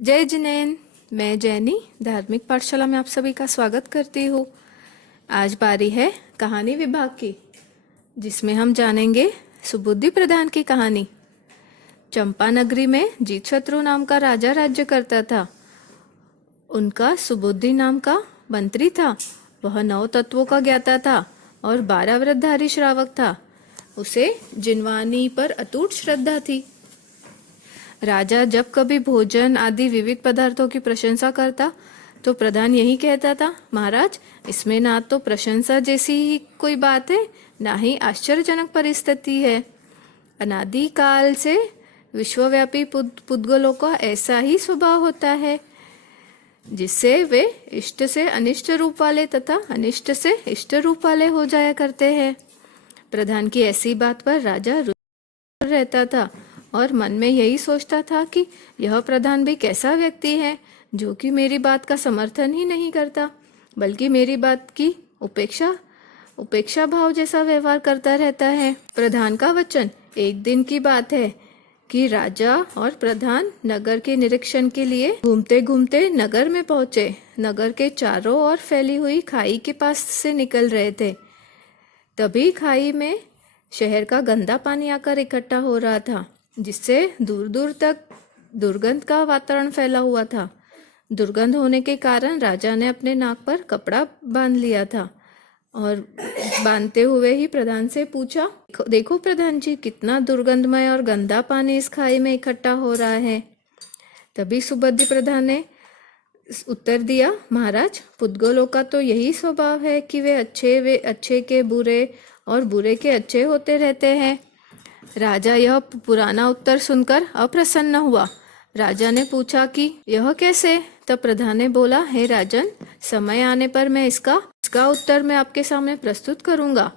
जय जिनेन। मैं जैनी धार्मिक पाठशाला में आप सभी का स्वागत करती हूँ। आज बारी है कहानी विभाग की, जिसमें हम जानेंगे सुबुद्धि प्रधान की कहानी। चंपा नगरी में जीतशत्रु नाम का राजा राज्य करता था। उनका सुबुद्धि नाम का मंत्री था। वह 9 तत्वों का ज्ञाता था और 12 व्रतधारी श्रावक था। उसे जिनवानी पर अटूट श्रद्धा थी। राजा जब कभी भोजन आदि विविध पदार्थों की प्रशंसा करता तो प्रधान यही कहता था, महाराज, इसमें ना तो प्रशंसा जैसी ही कोई बात है, ना ही आश्चर्यजनक परिस्थिति है। अनादि काल से विश्वव्यापी पुद्गलों का ऐसा ही स्वभाव होता है, जिससे वे इष्ट से अनिष्ट रूप वाले तथा अनिष्ट से इष्ट रूप वाले हो जाया करते हैं। प्रधान की ऐसी बात पर राजा रुष्ट रहता था और मन में यही सोचता था कि यह प्रधान भी कैसा व्यक्ति है, जो कि मेरी बात का समर्थन ही नहीं करता, बल्कि मेरी बात की उपेक्षा भाव जैसा व्यवहार करता रहता है। प्रधान का वचन। एक दिन की बात है कि राजा और प्रधान नगर के निरीक्षण के लिए घूमते घूमते नगर में पहुंचे। नगर के चारों ओर फैली हुई खाई के पास से निकल रहे थे। तभी खाई में शहर का गंदा पानी आकर इकट्ठा हो रहा था, जिससे दूर दूर तक दुर्गंध का वातावरण फैला हुआ था। दुर्गंध होने के कारण राजा ने अपने नाक पर कपड़ा बांध लिया था और बांधते हुए ही प्रधान से पूछा, देखो प्रधान जी, कितना दुर्गंधमय और गंदा पानी इस खाई में इकट्ठा हो रहा है। तभी सुबुद्धि प्रधान ने उत्तर दिया, महाराज, पुद्गलों का तो यही स्वभाव है कि वे अच्छे के बुरे और बुरे के अच्छे होते रहते हैं। राजा यह पुराना उत्तर सुनकर अप्रसन्न हुआ। राजा ने पूछा कि यह कैसे? तब प्रधान ने बोला, हे राजन, समय आने पर मैं इसका उत्तर मैं आपके सामने प्रस्तुत करूंगा।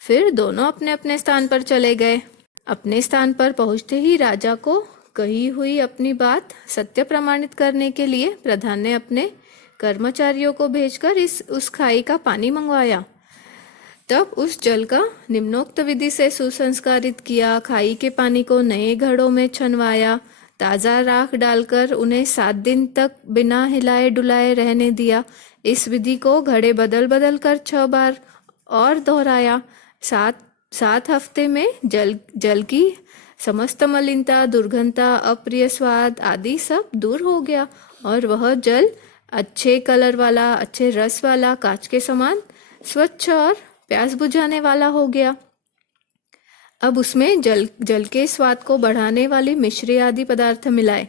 फिर दोनों अपने अपने स्थान पर चले गए। अपने स्थान पर पहुंचते ही राजा को कही हुई अपनी बात सत्य प्रमाणित करने के लिए प्रधान ने अपने कर्मचारियों को भेजकर उस खाई का पानी मंगवाया। तब उस जल का निम्नोक्त विधि से सुसंस्कारित किया। खाई के पानी को नए घड़ों में छनवाया। ताज़ा राख डालकर उन्हें 7 दिन तक बिना हिलाए डुलाए रहने दिया। इस विधि को घड़े बदल बदल कर 6 बार और दोहराया। 7 हफ्ते में जल की समस्त मलिनता, दुर्गंधता, अप्रिय स्वाद आदि सब दूर हो गया और वह जल अच्छे कलर वाला, अच्छे रस वाला, कांच के समान स्वच्छ और प्यास बुझाने वाला हो गया। अब उसमें जल के स्वाद को बढ़ाने वाली मिश्री आदि पदार्थ मिलाए।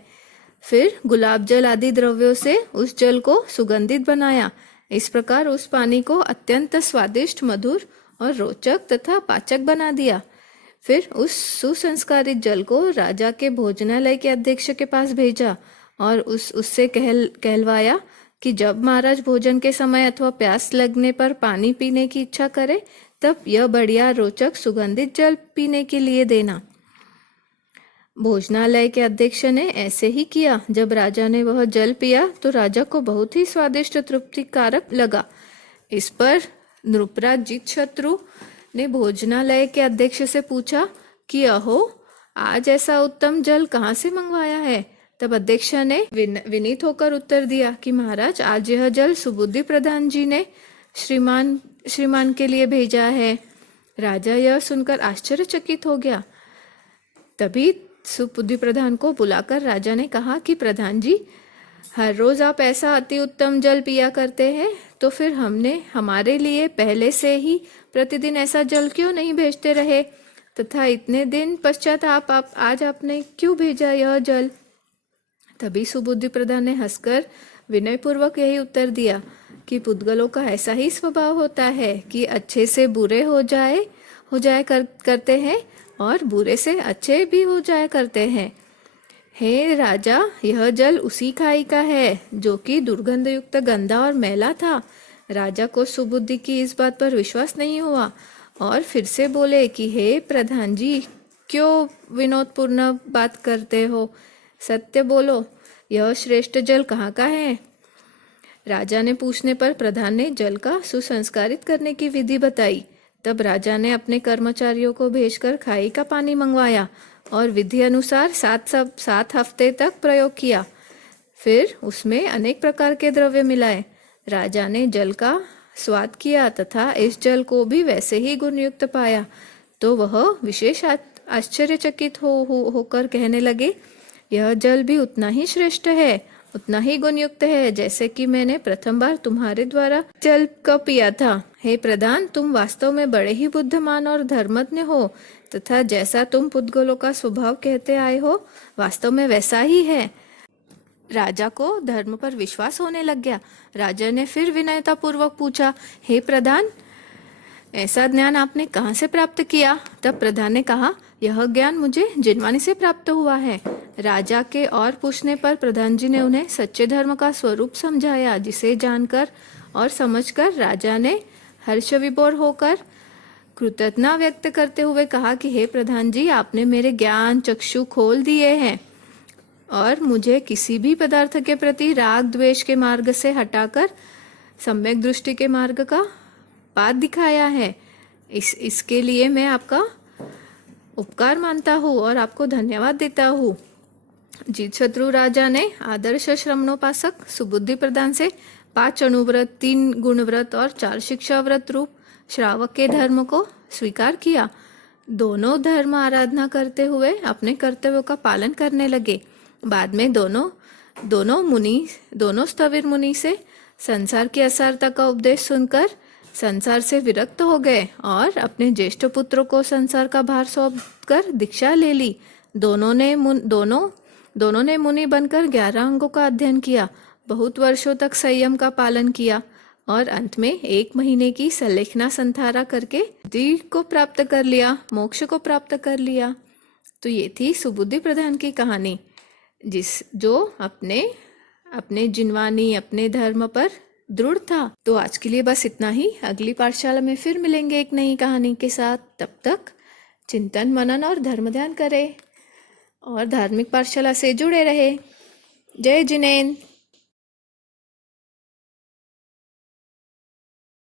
फिर गुलाब जल आदि द्रव्यों से उस जल को सुगंधित बनाया। इस प्रकार उस पानी को अत्यंत स्वादिष्ट, मधुर और रोचक तथा पाचक बना दिया। फिर उस सुसंस्कारित जल को राजा के भोजनालय के अध्यक्ष के पास भेजा और उससे कहलवाया कि जब महाराज भोजन के समय अथवा प्यास लगने पर पानी पीने की इच्छा करे, तब यह बढ़िया, रोचक, सुगंधित जल पीने के लिए देना। भोजनालय के अध्यक्ष ने ऐसे ही किया। जब राजा ने वह जल पिया तो राजा को बहुत ही स्वादिष्ट, तृप्तिकारक लगा। इस पर नृपराज जीतशत्रु ने भोजनालय के अध्यक्ष से पूछा कि अहो, आज ऐसा उत्तम जल कहाँ से मंगवाया है? तब अध्यक्ष ने विनीत होकर उत्तर दिया कि महाराज, आज यह जल सुबुद्धि प्रधान जी ने श्रीमान के लिए भेजा है। राजा यह सुनकर आश्चर्यचकित हो गया। तभी सुबुद्धि प्रधान को बुलाकर राजा ने कहा कि प्रधान जी, हर रोज आप ऐसा अति उत्तम जल पिया करते हैं, तो फिर हमारे लिए पहले से ही प्रतिदिन ऐसा जल क्यों नहीं भेजते रहे, तथा इतने दिन पश्चात आज आपने क्यों भेजा यह जल? तभी सुबुद्धि प्रधान ने हंसकर विनयपूर्वक यही उत्तर दिया कि पुद्गलों का ऐसा ही स्वभाव होता है कि अच्छे से बुरे हो जाए करते हैं और बुरे से अच्छे भी हो जाया करते हैं। हे राजा, यह जल उसी खाई का है जो कि दुर्गंध युक्त, गंदा और मैला था। राजा को सुबुद्धि की इस बात पर विश्वास नहीं हुआ और फिर से बोले कि हे प्रधान जी, क्यों विनोदपूर्ण बात करते हो? सत्य बोलो, यह श्रेष्ठ जल कहाँ का है? राजा ने पूछने पर प्रधान ने जल का सुसंस्कारित करने की विधि बताई। तब राजा ने अपने कर्मचारियों को भेजकर खाई का पानी मंगवाया और विधि अनुसार 7 हफ्ते तक प्रयोग किया। फिर उसमें अनेक प्रकार के द्रव्य मिलाए। राजा ने जल का स्वाद किया तथा इस जल को भी वैसे ही गुणयुक्त पाया, तो वह विशेष आश्चर्यचकित होकर कहने लगे, यह जल भी उतना ही श्रेष्ठ है, उतना ही गुणयुक्त है जैसे कि मैंने प्रथम बार तुम्हारे द्वारा जल का पिया था। हे प्रधान, तुम वास्तव में बड़े ही बुद्धिमान और धर्मज्ञ हो तथा जैसा तुम पुद्गलों का स्वभाव कहते आए हो वास्तव में वैसा ही है। राजा को धर्म पर विश्वास होने लग गया। राजा ने फिर विनयता पूर्वक पूछा, हे प्रधान, ऐसा ज्ञान आपने कहाँ से प्राप्त किया? तब प्रधान ने कहा, यह ज्ञान मुझे जिनवानी से प्राप्त हुआ है। राजा के और पूछने पर प्रधान जी ने उन्हें सच्चे धर्म का स्वरूप समझाया, जिसे जानकर और समझकर राजा ने हर्ष विभोर होकर कृतज्ञता व्यक्त करते हुए कहा कि हे प्रधान जी, आपने मेरे ज्ञान चक्षु खोल दिए हैं और मुझे किसी भी पदार्थ के प्रति राग द्वेष के मार्ग से हटाकर सम्यक दृष्टि के मार्ग का पाथ दिखाया है। इसके लिए मैं आपका उपकार मानता हूँ और आपको धन्यवाद देता हूँ। जीतशत्रु राजा ने आदर्श श्रमणोपासक सुबुद्धि प्रधान से 5 अणुव्रत, 3 गुणव्रत और 4 शिक्षा व्रत रूप श्रावक के धर्म को स्वीकार किया। दोनों धर्म आराधना करते हुए अपने कर्तव्यों का पालन करने लगे। बाद में दोनों स्थविर मुनि से संसार की असारता का उपदेश सुनकर संसार से विरक्त हो गए और अपने ज्येष्ठ पुत्रों को संसार का भार सौंप कर दीक्षा ले ली। दोनों ने मुनि बनकर 11 अंगों का अध्ययन किया, बहुत वर्षों तक संयम का पालन किया और अंत में 1 महीने की सलेखना संधारा करके बुद्धि को प्राप्त कर लिया, मोक्ष को प्राप्त कर लिया। तो ये थी सुबुद्धि प्रधान की कहानी, जो अपने जिनवानी, अपने धर्म पर दृढ़ था। तो आज के लिए बस इतना ही। अगली पाठशाला में फिर मिलेंगे एक नई कहानी के साथ। तब तक चिंतन, मनन और धर्म ध्यान करें और धार्मिक पाठशाला से जुड़े रहे। जय जिनेन्द्र।